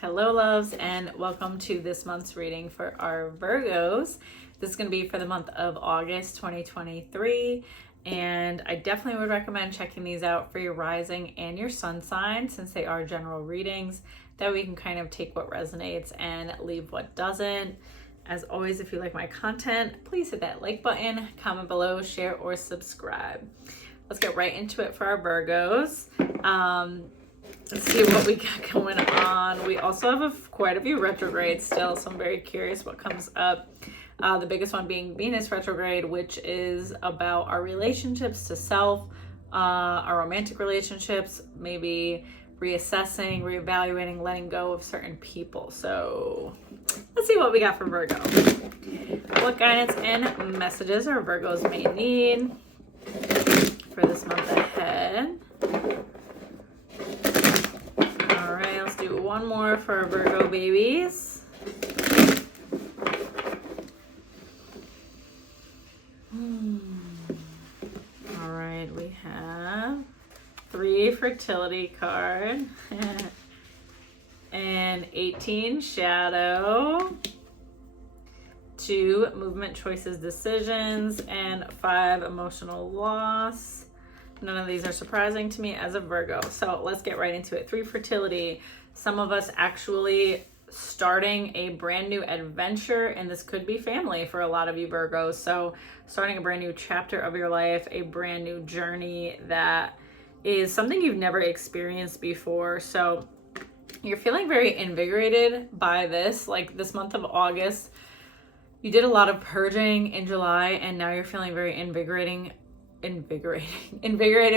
Hello loves, and welcome to this month's reading for our Virgos. This is going to be for the month of August 2023, and I definitely would recommend checking these out for your rising and your sun sign, since they are general readings. That we can kind of take what resonates and leave what doesn't. As always, if you like my content, please hit that like button, comment below, share, or subscribe. Let's get right into it for our Virgos. Let's see what we got going on. We also have quite a few retrogrades still, so I'm very curious what comes up. The biggest one being Venus retrograde, which is about our relationships to self, our romantic relationships, maybe reassessing, reevaluating, letting go of certain people. So let's see what we got for Virgo. What guidance and messages our Virgos may need for this month ahead. All right, let's do one more for our Virgo babies. All right, we have 3 fertility card and 18 shadow, 2 movement choices decisions, and 5 emotional loss. None of these are surprising to me as a Virgo. So let's get right into it. 3 fertility. Some of us actually starting a brand new adventure, and this could be family for a lot of you Virgos. So starting a brand new chapter of your life, a brand new journey that is something you've never experienced before. So you're feeling very invigorated by this. Like this month of August, you did a lot of purging in July, and now you're feeling very invigorated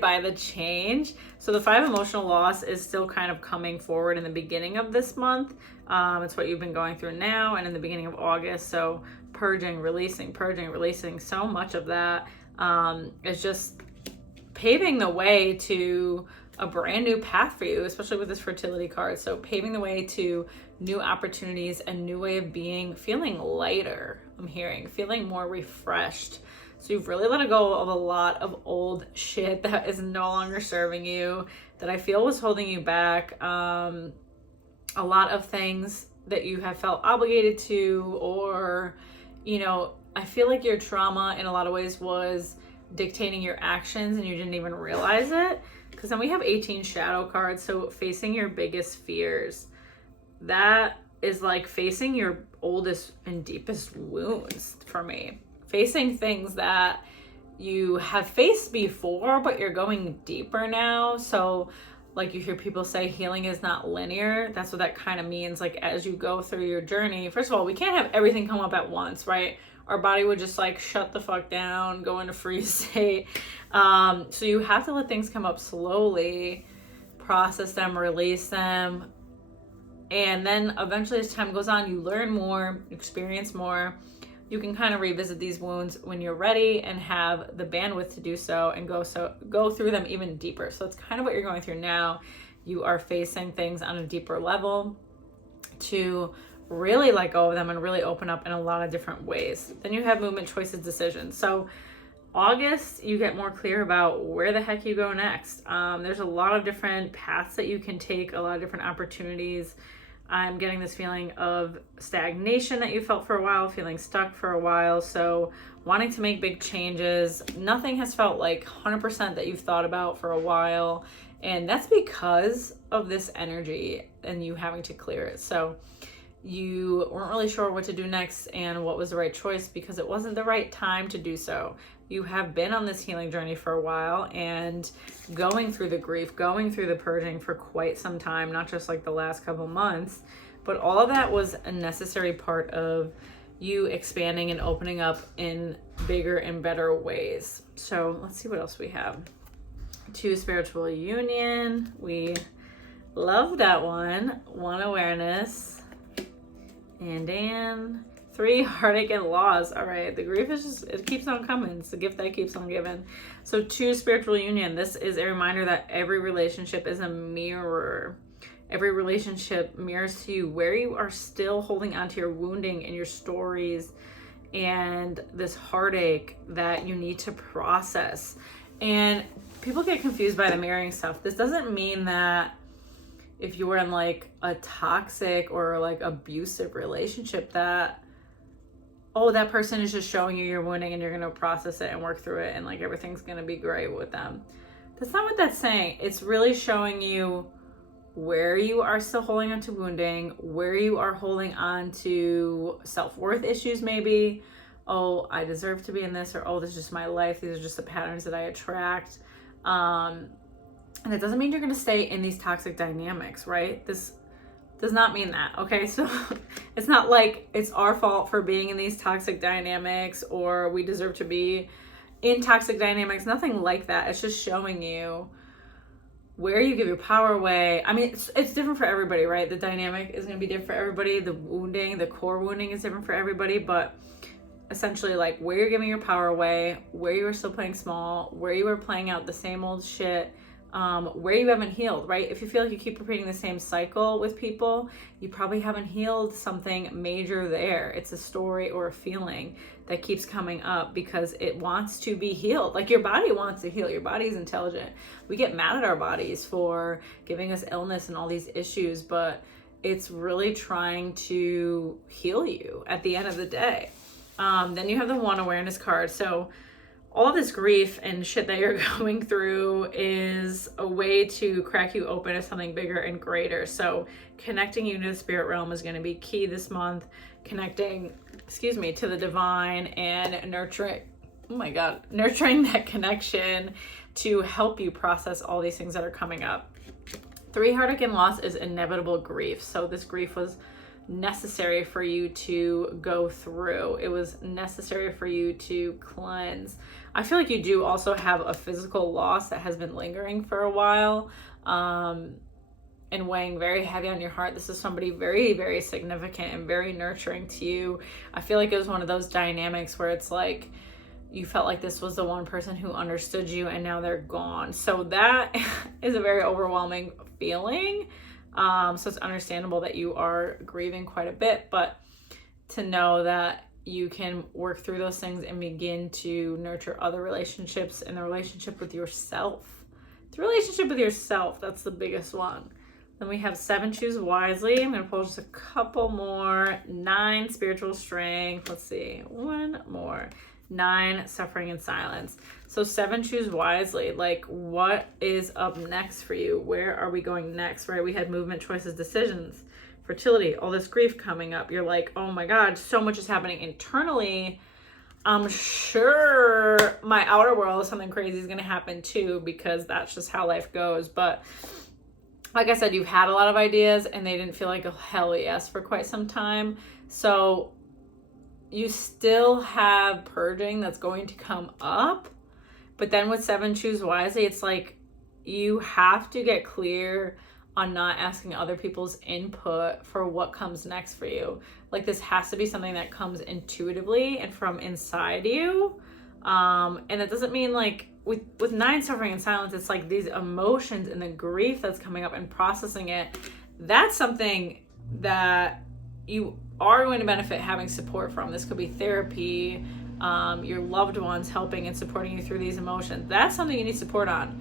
by the change. So the 5 emotional loss is still kind of coming forward in the beginning of this month. It's what you've been going through now and in the beginning of August. So purging, releasing, so much of that is just paving the way to a brand new path for you, especially with this fertility card. So paving the way to new opportunities, a new way of being, feeling lighter. I'm hearing feeling more refreshed. So you've really let go of a lot of old shit that is no longer serving you, that I feel was holding you back. A lot of things that you have felt obligated to, or, you know, I feel like your trauma in a lot of ways was dictating your actions and you didn't even realize it. Because then we have 18 shadow cards. So facing your biggest fears, that is like facing your oldest and deepest wounds for me. Facing things that you have faced before, but you're going deeper now. So like you hear people say healing is not linear. That's what that kind of means. Like as you go through your journey, first of all, we can't have everything come up at once, right? Our body would just like shut the fuck down, go into freeze state. So you have to let things come up slowly, process them, release them. And then eventually as time goes on, you learn more, experience more. You can kind of revisit these wounds when you're ready and have the bandwidth to do so and go through them even deeper. So it's kind of what you're going through now. You are facing things on a deeper level to really let go of them and really open up in a lot of different ways. Then you have movement choices decisions. So August, you get more clear about where the heck you go next. There's a lot of different paths that you can take, a lot of different opportunities. I'm getting this feeling of stagnation that you felt for a while, feeling stuck for a while. So wanting to make big changes. Nothing has felt like 100% that you've thought about for a while. And that's because of this energy and you having to clear it. So you weren't really sure what to do next and what was the right choice because it wasn't the right time to do so. You have been on this healing journey for a while and going through the grief, going through the purging for quite some time, not just like the last couple months, but all of that was a necessary part of you expanding and opening up in bigger and better ways. So let's see what else we have. 2 spiritual union. We love that one. 1 awareness. And 3 heartache and loss. All right, the grief is just, it keeps on coming. It's the gift that keeps on giving. So 2 spiritual union. This is a reminder that every relationship is a mirror. Every relationship mirrors to you where you are still holding on to your wounding and your stories and this heartache that you need to process. And people get confused by the mirroring stuff. This doesn't mean that if you were in like a toxic or like abusive relationship, that, oh, that person is just showing you your wounding and you're going to process it and work through it and like everything's going to be great with them. That's not what that's saying. It's really showing you where you are still holding on to wounding, where you are holding on to self-worth issues maybe. Oh, I deserve to be in this, or oh, this is just my life. These are just the patterns that I attract. And it doesn't mean you're going to stay in these toxic dynamics, right? This does not mean that, okay? So it's not like it's our fault for being in these toxic dynamics or we deserve to be in toxic dynamics. Nothing like that. It's just showing you where you give your power away. I mean, it's different for everybody, right? The dynamic is going to be different for everybody. The wounding, the core wounding is different for everybody, but essentially like where you're giving your power away, where you are still playing small, where you are playing out the same old shit, where you haven't healed, right? If you feel like you keep repeating the same cycle with people, you probably haven't healed something major there. It's a story or a feeling that keeps coming up because it wants to be healed. Like your body wants to heal. Your body is intelligent. We get mad at our bodies for giving us illness and all these issues, but it's really trying to heal you at the end of the day. Then you have the one awareness card. So all this grief and shit that you're going through is a way to crack you open to something bigger and greater. So connecting you to the spirit realm is going to be key this month. Connecting, to the divine and nurturing that connection to help you process all these things that are coming up. 3, heartache and loss is inevitable grief. So this grief was necessary for you to go through. It was necessary for you to cleanse. I feel like you do also have a physical loss that has been lingering for a while, and weighing very heavy on your heart. This is somebody very, very significant and very nurturing to you. I feel like it was one of those dynamics where it's like you felt like this was the one person who understood you and now they're gone. So that is a very overwhelming feeling. So it's understandable that you are grieving quite a bit, but to know that you can work through those things and begin to nurture other relationships and the relationship with yourself. The relationship with yourself, that's the biggest one. Then we have 7, choose wisely. I'm going to pull just a couple more. 9, spiritual strength. Let's see. One more. 9, suffering and silence. So 7, choose wisely. Like, what is up next for you? Where are we going next, right? We had movement, choices, decisions, fertility, all this grief coming up. You're like, oh my God, so much is happening internally. I'm sure my outer world, something crazy is going to happen too, because that's just how life goes. But like I said, you've had a lot of ideas and they didn't feel like a hell yes for quite some time. So you still have purging that's going to come up. But then with 7, choose wisely, it's like you have to get clear on not asking other people's input for what comes next for you. Like this has to be something that comes intuitively and from inside you. And it doesn't mean like with 9, suffering and silence, it's like these emotions and the grief that's coming up and processing it. That's something that you are going to benefit having support from. This could be therapy, your loved ones helping and supporting you through these emotions. That's something you need support on.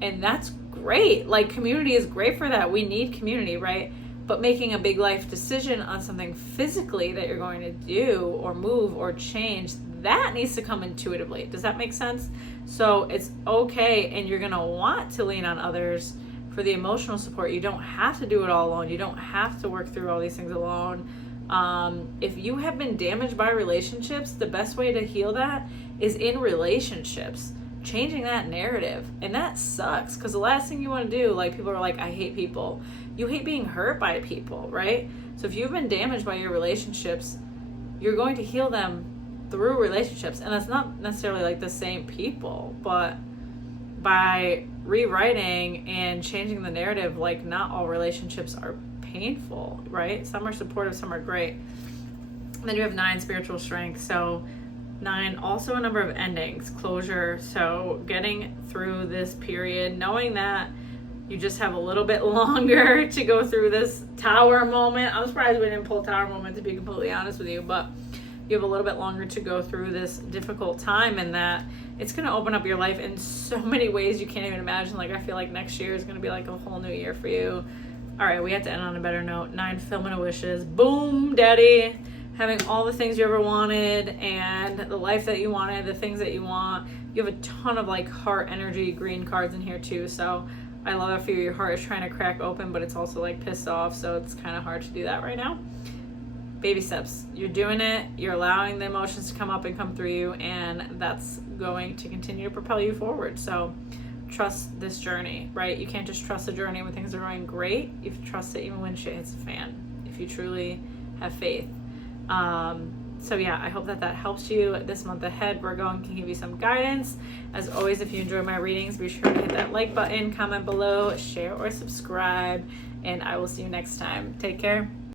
And that's great. Like community is great for that. We need community, right? But making a big life decision on something physically that you're going to do or move or change, that needs to come intuitively. Does that make sense? So it's okay, and you're going to want to lean on others for the emotional support. You don't have to do it all alone. You don't have to work through all these things alone. If you have been damaged by relationships, the best way to heal that is in relationships, changing that narrative. And that sucks, because the last thing you want to do, like people are like, I hate people. You hate being hurt by people, right? So if you've been damaged by your relationships, you're going to heal them through relationships. And that's not necessarily like the same people, but by rewriting and changing the narrative, like not all relationships are painful, right? Some are supportive, some are great. And then you have 9, spiritual strength. So 9, also a number of endings, closure. So getting through this period, knowing that you just have a little bit longer to go through this tower moment. I'm surprised we didn't pull tower moment, to be completely honest with you, but you have a little bit longer to go through this difficult time, and that it's going to open up your life in so many ways you can't even imagine. Like I feel like next year is going to be like a whole new year for you. All right, we have to end on a better note. 9, fulfillment of wishes. Boom, daddy. Having all the things you ever wanted and the life that you wanted, the things that you want. You have a ton of like heart energy green cards in here too. So I love that for you. Your heart is trying to crack open, but it's also like pissed off. So it's kind of hard to do that right now. Baby steps. You're doing it. You're allowing the emotions to come up and come through you. And that's going to continue to propel you forward. So trust this journey, right? You can't just trust the journey when things are going great. You have to trust it even when shit hits the fan, if you truly have faith. So yeah, I hope that helps you this month ahead. We're going to give you some guidance. As always, if you enjoy my readings, be sure to hit that like button, comment below, share or subscribe, and I will see you next time. Take care.